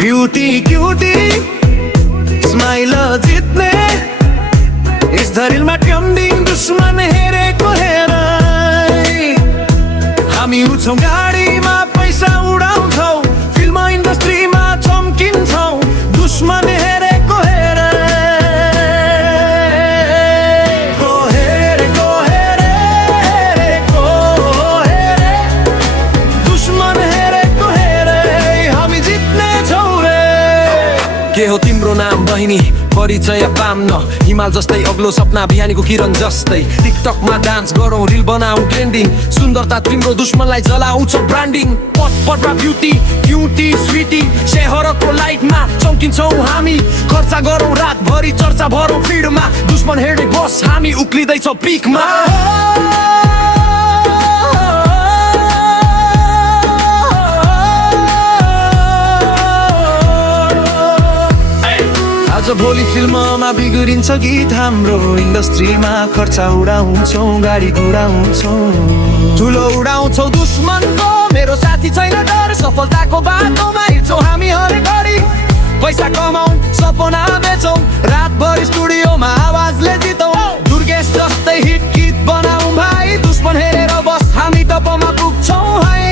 beauty cutie smile जित्ने इस धरिलमा trending दुश्मन हेरेको हेर हामी उठ्छौँ गाडीमा पैसा उडाउँछौँ फिल्म इन्डस्ट्रीमा चम्किन्छौँ दुश्मन हेरेको हेर के हो तिम्रो नाम बहिनी परिचय पाम्न हिमाल जस्तै अग्लो सपना बिहानीको किरण जस्तै टिकटकमा डान्स गरौँ रिल बनाऊ ट्रेन्डिङ सुन्दरता तिम्रो दुश्मनलाई जलाउँछ ब्रान्डिङ पटपटमा ब्युटी क्युटी स्विटी शहरको लाइटमा चम्किन्छौँ हामी खर्च गरौँ रातभरि चर्चा भरौँ फिडमा दुश्मन हेर्ने बस हामी उक्लिँदैछौँ पिकमा आज भोलि फिल्ममा बिग्रिन्छ गीत हाम्रो इन्डस्ट्रीमा खर्च उडाउँछौँ गाडी घुडाउँछौँ ठुलो उडाउँछौँ दुश्मनको मेरो साथी छैन डर सफलताको बाटोमा हिँड्छौँ हामी हरेक घडी पैसा कमाउँ सपना बेचौँ रातभरि स्टुडियोमा आवाजले जितौँ दुर्गेश जस्तै हिट गीत बनाऊ भाइ दुश्मन हेरेर बस हामी टपमा पुग्छौँ है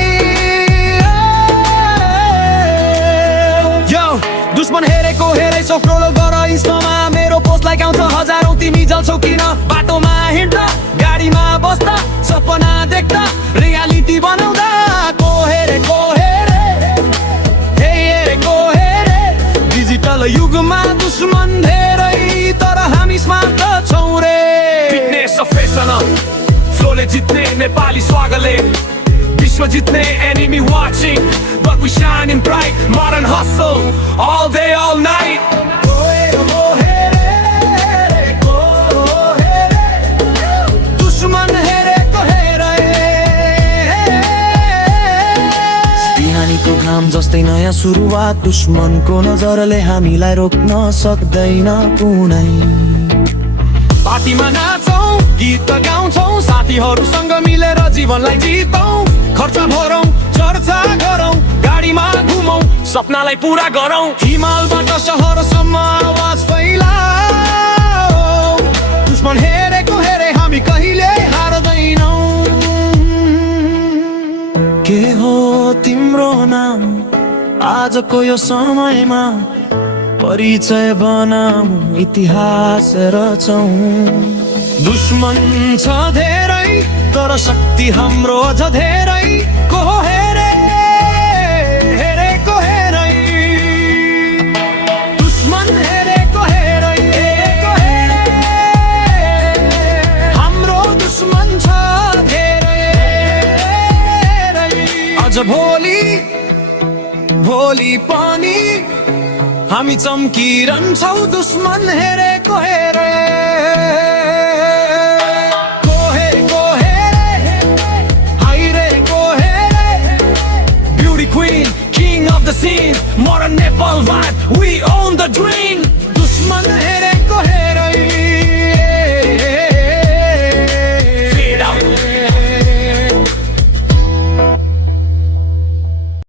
दुश्मन हेरेको हेरै सोक्रोलो गर इन्स्टामा मेरो पोस्टलाई गाउँछ हजारौँ तिमी जल्छौ किन बाटोमा हिँड्दा गाडीमा बस्दा सपना देख्दा रियालिटी बनाउँदा को हेरे हे हेरेको हेरे डिजिटल युगमा दुश्मन धेरै तर हामी स्मार्ट छौँ रे फिटनेस फेसन फ्लोले जित्ने नेपाली स्वागतले विश्व जित्ने enemy watching but we shining bright modern hustle all day all night दुश्मन हेरेको हेरे बिहानीको घाम जस्तै नयाँ सुरुवात दुश्मनको नजरले हामीलाई रोक्न सक्दैन कुनै पार्टीमा नाचौँ गीत गाउँछौँ साथीहरूसँग मिलेर जीवनलाई जितौँ खर्च भरौँ चर्चा गरौँ गाडीमा घुमौँ सपनालाई पुरा गरौँ हिमालबाट सहरसम्म आवाज फैलाऊ दुश्मन हेरेको हेरे हामी कहिले हार्दैनौँ के हो तिम्रो नाम आजको यो समयमा परिचय बनाऊ इतिहास रचौँ दुश्मन छ धेरै तर शक्ति हाम्रो अझ धेरै को हेरे हेरेको हेरै दुश्मन हेरेको हेरै हाम्रो दुश्मन छ धेरै अझ भोलि पनि हामी चम्किरहन्छौँ दुश्मन हेरेको हेरे Queen, king of the scene, modern Nepal vibe, we